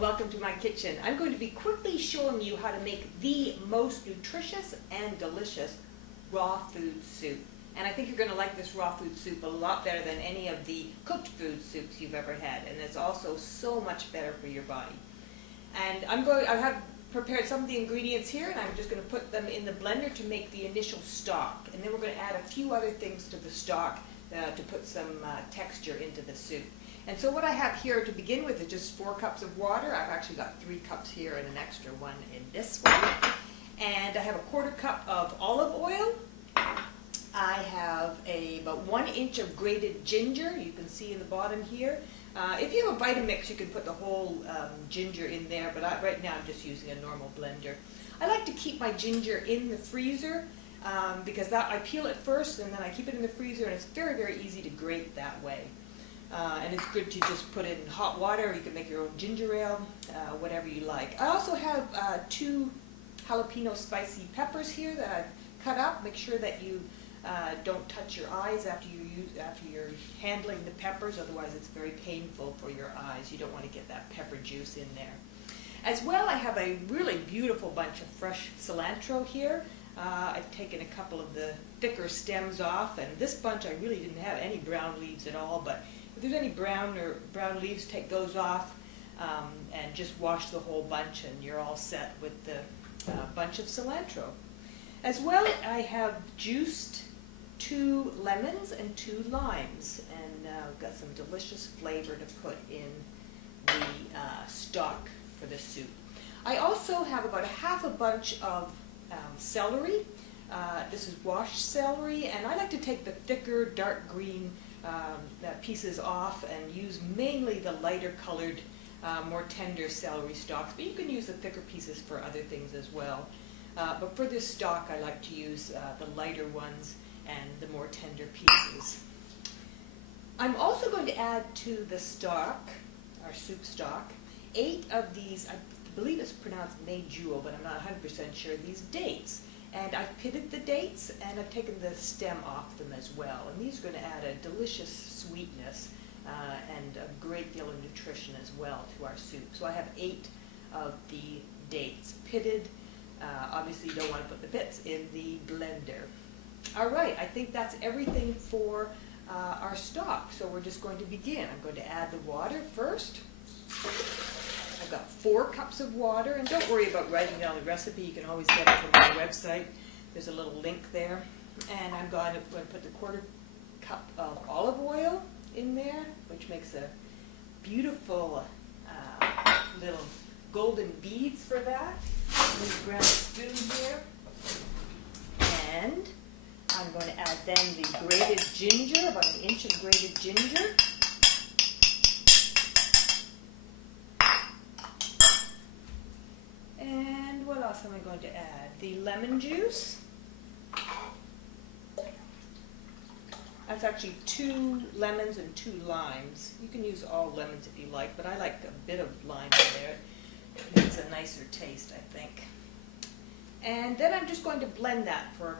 and welcome to my kitchen. I'm going to be quickly showing you how to make the most nutritious and delicious raw food soup. And I think you're going to like this raw food soup a lot better than any of the cooked food soups you've ever had. And it's also so much better for your body. And I have prepared some of the ingredients here, and I'm just going to put them in the blender to make the initial stock. And then we're going to add a few other things to the stock to put some texture into the soup. And so what I have here to begin with is just 4 cups of water. I've actually got 3 cups here and an extra one in this one. And I have a 1/4 cup of olive oil. I have about 1 inch of grated ginger. You can see in the bottom here. If you have a Vitamix, you can put the whole ginger in there, but right now I'm just using a normal blender. I like to keep my ginger in the freezer because I peel it first and then I keep it in the freezer, and it's very, very easy to grate that way. And it's good to just put it in hot water. You can make your own ginger ale, whatever you like. I also have 2 jalapeno spicy peppers here that I've cut up. Make sure that you don't touch your eyes after you're handling the peppers, otherwise it's very painful for your eyes. You don't want to get that pepper juice in there. As well, I have a really beautiful bunch of fresh cilantro here. I've taken a couple of the thicker stems off, and this bunch I really didn't have any brown leaves at all, but if there's any brown leaves, take those off and just wash the whole bunch, and you're all set with the bunch of cilantro. As well, I have juiced 2 lemons and 2 limes, and I've got some delicious flavor to put in the stock for the soup. I also have about 1/2 bunch of celery. This is washed celery, and I like to take the thicker dark green pieces off and use mainly the lighter colored, more tender celery stalks, but you can use the thicker pieces for other things as well. But for this stock, I like to use the lighter ones and the more tender pieces. I'm also going to add to the stock, our soup stock, 8 of these, I believe it's pronounced medjool, but I'm not 100% sure, these dates. And I've pitted the dates, and I've taken the stem off them as well. And these are going to add a delicious sweetness and a great deal of nutrition as well to our soup. So I have 8 of the dates pitted. Obviously you don't want to put the bits in the blender. All right, I think that's everything for our stock. So we're just going to begin. I'm going to add the water first. I've got 4 cups of water, and don't worry about writing down the recipe. You can always get it from my website. There's a little link there. And I'm going to put the 1/4 cup of olive oil in there, which makes a beautiful little golden beads for that. I'm going to grab a spoon here, and I'm going to add then the grated ginger, about 1 inch of grated ginger. And what else am I going to add? The lemon juice. That's actually 2 lemons and 2 limes. You can use all lemons if you like, but I like a bit of lime in there. It makes a nicer taste, I think. And then I'm just going to blend that for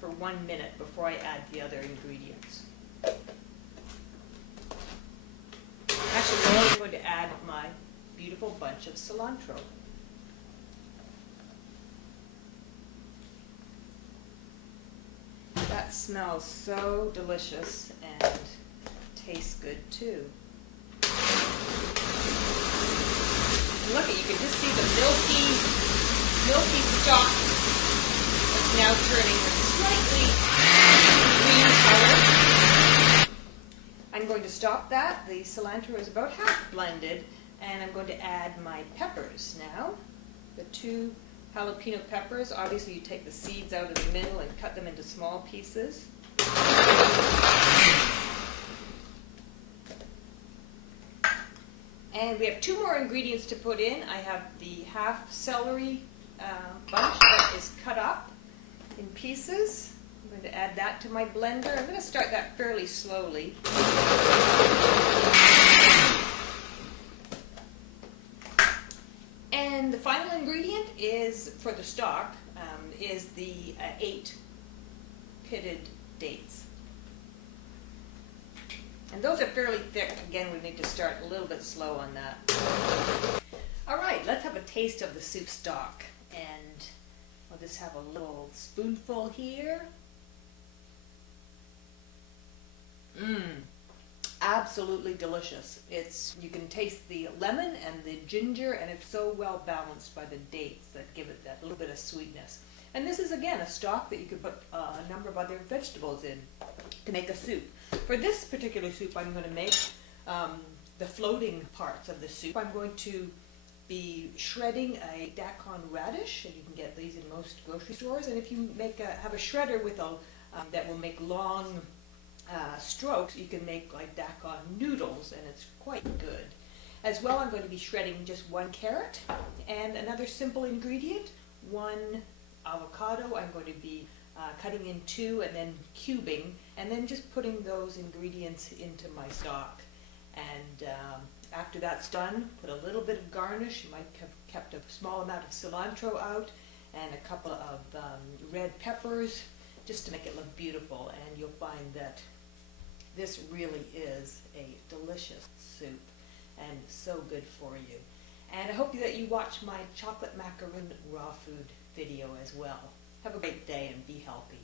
1 minute before I add the other ingredients. Actually, I'm only going to add my beautiful bunch of cilantro. That smells so delicious and tastes good too. And look, you can just see the milky stock that's now turning a slightly green color. I'm going to stop that. The cilantro is about half blended, and I'm going to add my peppers now. The 2 jalapeno peppers. Obviously you take the seeds out of the middle and cut them into small pieces. And we have 2 more ingredients to put in. I have the half celery bunch that is cut up in pieces. I'm going to add that to my blender. I'm going to start that fairly slowly. And the final ingredient is, for the stock, is the 8 pitted dates. And those are fairly thick. Again, we need to start a little bit slow on that. All right, let's have a taste of the soup stock. And I'll just have a little spoonful here. Absolutely delicious. You can taste the lemon and the ginger, and it's so well balanced by the dates that give it that little bit of sweetness. And this is, again, a stock that you could put a number of other vegetables in to make a soup. For this particular soup, I'm going to make the floating parts of the soup. I'm going to be shredding a daikon radish, and you can get these in most grocery stores. And if you have a shredder with that will make long strokes, you can make like daikon noodles, and it's quite good. As well, I'm going to be shredding just 1 carrot, and another simple ingredient, 1 avocado. I'm going to be cutting in 2 and then cubing, and then just putting those ingredients into my stock. And after that's done, put a little bit of garnish. You might have kept a small amount of cilantro out, and a couple of red peppers, just to make it look beautiful. And you'll find that this really is a delicious soup and so good for you. And I hope that you watch my chocolate macaroon raw food video as well. Have a great day and be healthy.